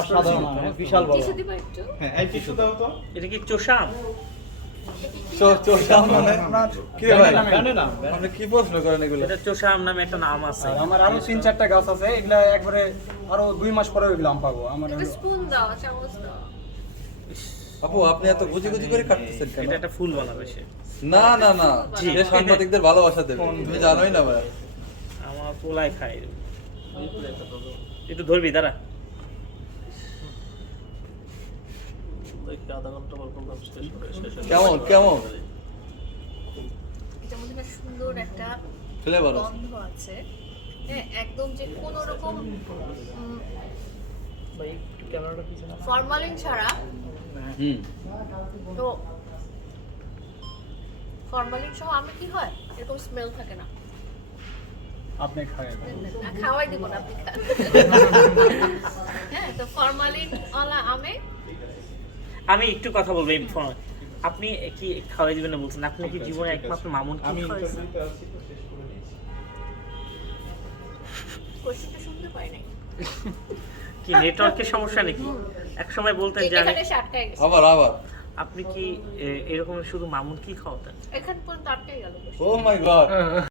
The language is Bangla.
অসাধারণ, বিশাল বড়। টিস্যু দিবা একটু? হ্যাঁ, এই টিস্যু দাও তো। এটা কি চোষাম? চোষাম মানে কি রে ভাই? জানে না। আপনি কি প্রশ্ন করেন এগুলো? এটা চোষাম নামে একটা নাম আছে। আর আমার আরো 3-4টা গাছ আছে, এগুলা একবারে আরো 2 মাস পরে ওইগুলো আম পাবো। আমার একটা স্পুন দাও, চামচ দাও। আপু আপনি এত গুজি গুজি করে কাটতেছেন কেন? এটা একটা ফুল বানাবে সে। না না না, জি। সে সাংবাদিকদের ভালোবাসা দেবে, তুমি জানোই না ভাই। আমার পোলায় খায়। একটু ধরবি দাঁড়া। কেমন কেমন এটার মধ্যে না সুন্দর একটা ফ্লেভার আছে? গন্ধ আছে। হ্যাঁ, একদম যে কোনো রকম ফরমালিন ছাড়া। হুম। তো ফরমালিন সহ আমি কি হয় এরকম স্মেল থাকে না। আপনি খায়। না, খাওয়াই দিব না, আপনি খান। হ্যাঁ, তো ফরমালিন ওয়ালা আমে আমি একটু কথা বলবো এই ফোন। আপনি কি খাওয়াই দিবেন না বলছেন? আপনি কি জীবনে একমাত্র মামুন কি আমি খাওয়াইছেন? ইন্টারভিউতে আছি তো শেষ করে দিয়েছি। কোশ্চেনটা শুনতে পাই নাই। কি নেটওয়ার্কের সমস্যা নাকি? এক সময় বলতেন যে আমি এখানে সে আটকায় গেছে। আবার আবার আপনি কি এরকম শুধু মামুন কি খাওয়াতেন? এখান পর্যন্ত আটকায় গেল। ও মাই গড